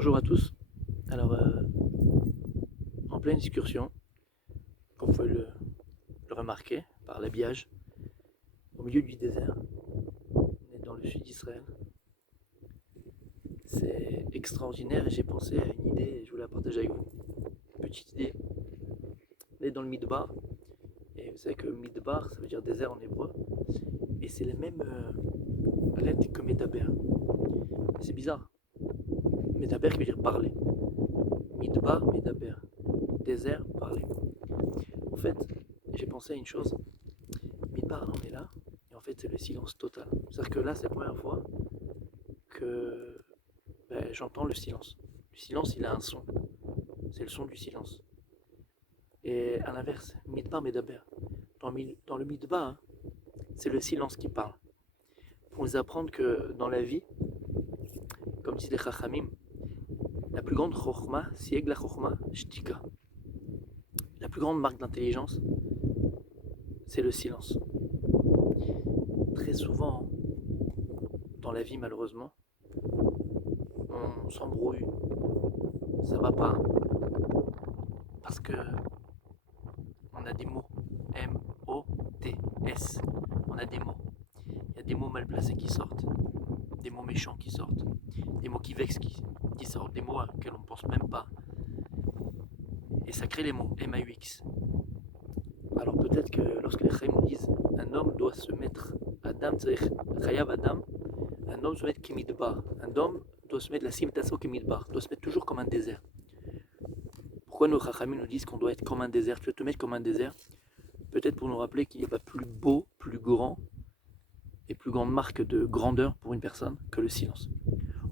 Bonjour à tous. Alors, en pleine excursion, comme vous pouvez le remarquer par l'habillage, au milieu du désert, on est dans le sud d'Israël. C'est extraordinaire et j'ai pensé à une idée et je voulais la partager avec vous. Petite idée, on est dans le Midbar et vous savez que Midbar ça veut dire désert en hébreu et c'est la même lettre que Medaber. C'est bizarre. Medaber qui veut dire parler. Midbar, Medaber. Désert, parler. En fait, j'ai pensé à une chose. Midbar, on est là, et en fait, c'est le silence total. C'est-à-dire que là, c'est la première fois que j'entends le silence. Le silence, il a un son. C'est le son du silence. Et à l'inverse, Midbar, Medaber. Dans le Midbar, hein, c'est le silence qui parle. Pour nous apprendre que dans la vie, comme disent les Chachamim, la plus grande chokhma, sieg la chokhma, shtika. La plus grande marque d'intelligence, c'est le silence. Très souvent, dans la vie, malheureusement, on s'embrouille, ça va pas, parce que on a des mots, M-O-T-S, on a des mots. Il y a des mots mal placés qui sortent, des mots méchants qui sortent, des mots qui vexent qui sortent, des mots auxquels on ne pense même pas. Et ça crée les mots, M-A-U-X. Alors peut-être que lorsque les Chaim nous disent un homme doit se mettre, Adam, Chayav Adam, un homme doit se mettre Kimidbar, un homme doit se mettre la Simtaso Kimidbar, doit se mettre toujours comme un désert. Pourquoi nos Chachamim nous disent qu'on doit être comme un désert? Tu veux te mettre comme un désert? Peut-être pour nous rappeler qu'il n'y a pas plus beau, plus grand et plus grande marque de grandeur pour une personne que le silence.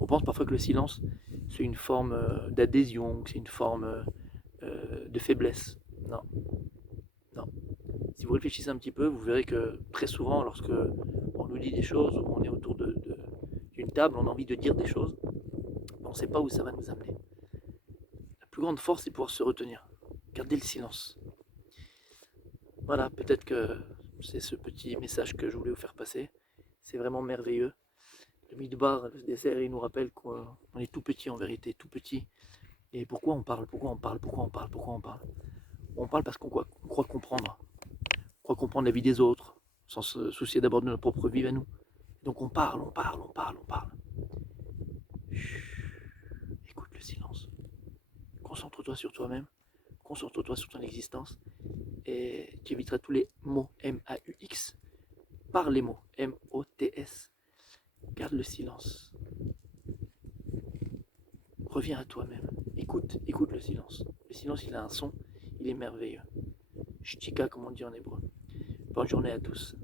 On pense parfois que le silence, c'est une forme d'adhésion, que c'est une forme de faiblesse. Non, non. Si vous réfléchissez un petit peu, vous verrez que très souvent, lorsque on nous dit des choses, ou on est autour d'une table, on a envie de dire des choses, on ne sait pas où ça va nous amener. La plus grande force, c'est de pouvoir se retenir, garder le silence. Voilà, peut-être que c'est ce petit message que je voulais vous faire passer. C'est vraiment merveilleux. Le Midbar, le désert, il nous rappelle qu'on est tout petit en vérité, tout petit. Et pourquoi on parle? Pourquoi on parle? Pourquoi on parle? Pourquoi on parle? On parle parce qu'on croit comprendre. On croit comprendre la vie des autres, sans se soucier d'abord de notre propre vie à nous. Donc on parle, on parle, on parle, on parle. Chut, écoute le silence. Concentre-toi sur toi-même. Concentre-toi sur ton existence. Et tu éviteras tous les mots M-A-U-X. Par les mots M-O-T-S. Garde le silence. Reviens à toi-même. Écoute, écoute le silence. Le silence, il a un son, il est merveilleux. Shtika, comme on dit en hébreu. Bonne journée à tous.